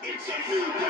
It's a new day.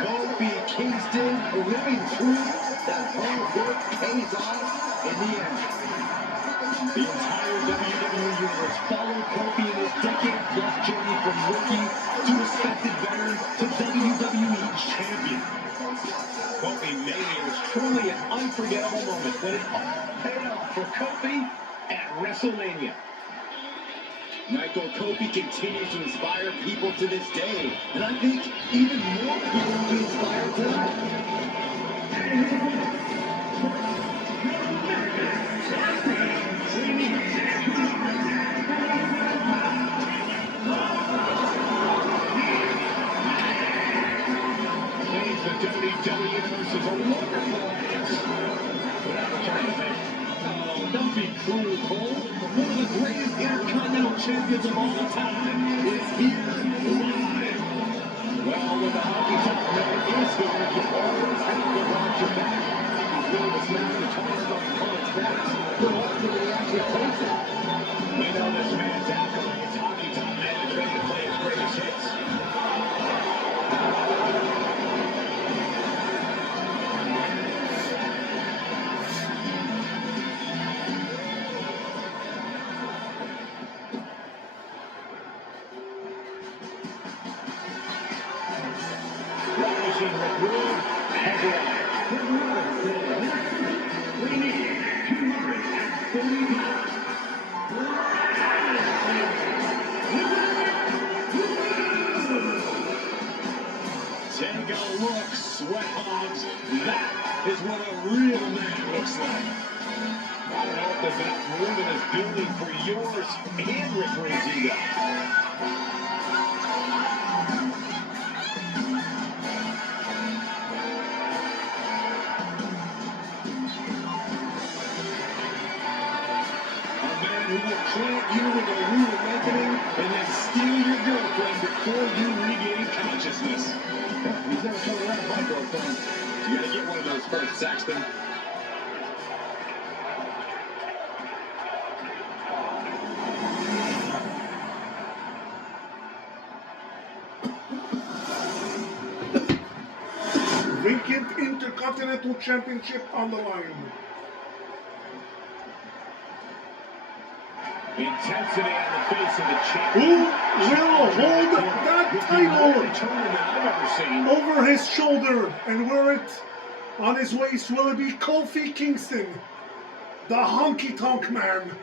Kofi Kingston living proof that hard work pays off in the end. The entire WWE Universe followed Kofi in his decade-plus journey from rookie to respected veteran to WWE Champion. Kofi Mania was truly an unforgettable moment when it all paid off for Kofi at WrestleMania. Michael Kofi continues to inspire people to this day, and I think even more people will be inspired tonight. The WWE Universe is a wonderful audience. Without trying to make, oh, don't be cruel, Cole. One of the greatest Intercontinental champions of all time is here live. Well, when the Honky Tonk Man is here, you always have to watch your back. He's known to smash the toss off opponent's backs, but ultimately he actually takes it. We know this man's accolades. Honky Tonk Man is ready to play his greatest hits. Take a look, sweat hogs. That is what a real man looks like. I don't know if there's enough room in this building for yours and Rick Rude's ego. Who will plant you with a rude awakening and then steal your girlfriend before you regain consciousness. He's never coming around my girlfriend. You gotta get one of those first, Saxton. Vacant Intercontinental Championship on the line. Intensity on the face of the champ. Who will hold that title over his shoulder and wear it on his waist? Will it be Kofi Kingston, the Honky Tonk Man,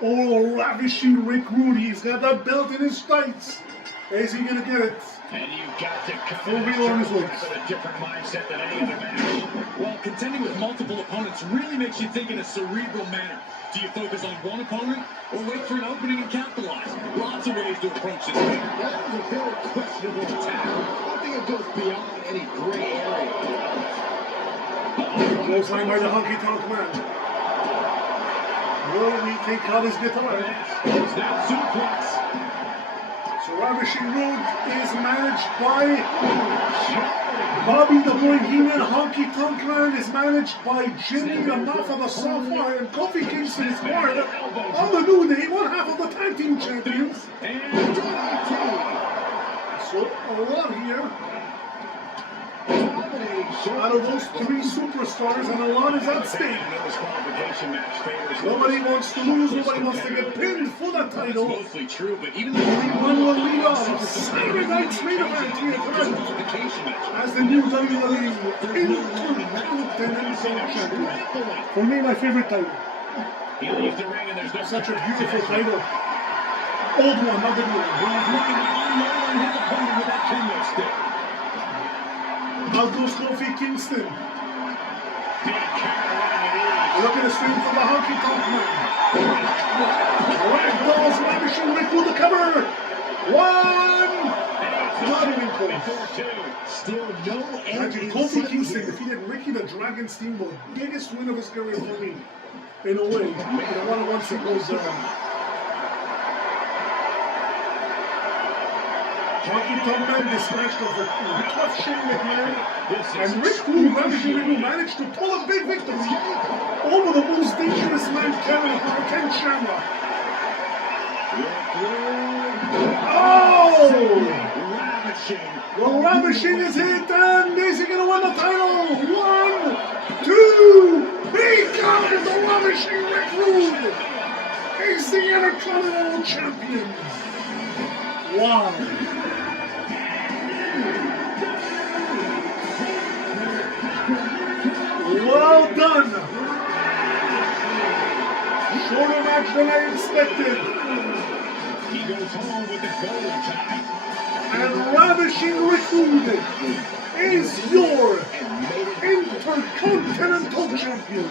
or ravishing Rick Rude? He's got that belt in his sights. Is he gonna get it? And you've got to come with a different mindset than any other match. Well, contending with multiple opponents really makes you think in a cerebral manner. Do you focus on one opponent or wait for an opening and capitalize? Lots of ways to approach this thing. That was a very questionable attack. I think it goes beyond any gray area. Close line by the Honky Tonk Man. Will he take out his guitar? It's that suplex. So Ravishing Rude is managed by Bobby the Boy Heenan. Honky Tonk Man is managed by Jimmy the Mouth of the Software, and Kofi Kingston is part of the New Day, one half of the tag team champions. So a lot here. Out of those three superstars, and a lot is at stake. Nobody wants to lose, nobody wants to get pinned for the title. Mostly true, but even Only one will lead off Saturday night's main event here tonight as the new WWE Intercontinental Champion. For me, my favorite title. He leaves the ring and there's no Such a beautiful title. Old one, not the new one. He's looking to unload his opponent with that kendo stick. Out goes Kofi Kingston. Big Carolina it is. Look at the stream from the Honky Tonk Man. Ragdoll's ravishing Rick with the cover. One. Not even close. 4-2. Still no end Imagine in Kofi sight Kingston here. defeated Ricky the Dragon Steamboat. Biggest win of his career for me. In a way. Making a one-on-one singles. Honky Tonk Man dispatched of a tough Shane McMahon. And Rick Rude, Ravishing Rick Rude, managed to pull a big victory over the most dangerous man, Ken Shamrock. Oh! Ravishing. The Ravishing is hit, and is he going to win the title? 1, 2, he got it! The Ravishing Rick Rude is the Intercontinental Champion. Wow. Well done. Shorter match than I expected. He goes home with the gold tie. And Ravishing Rick Rude is your Intercontinental Champion.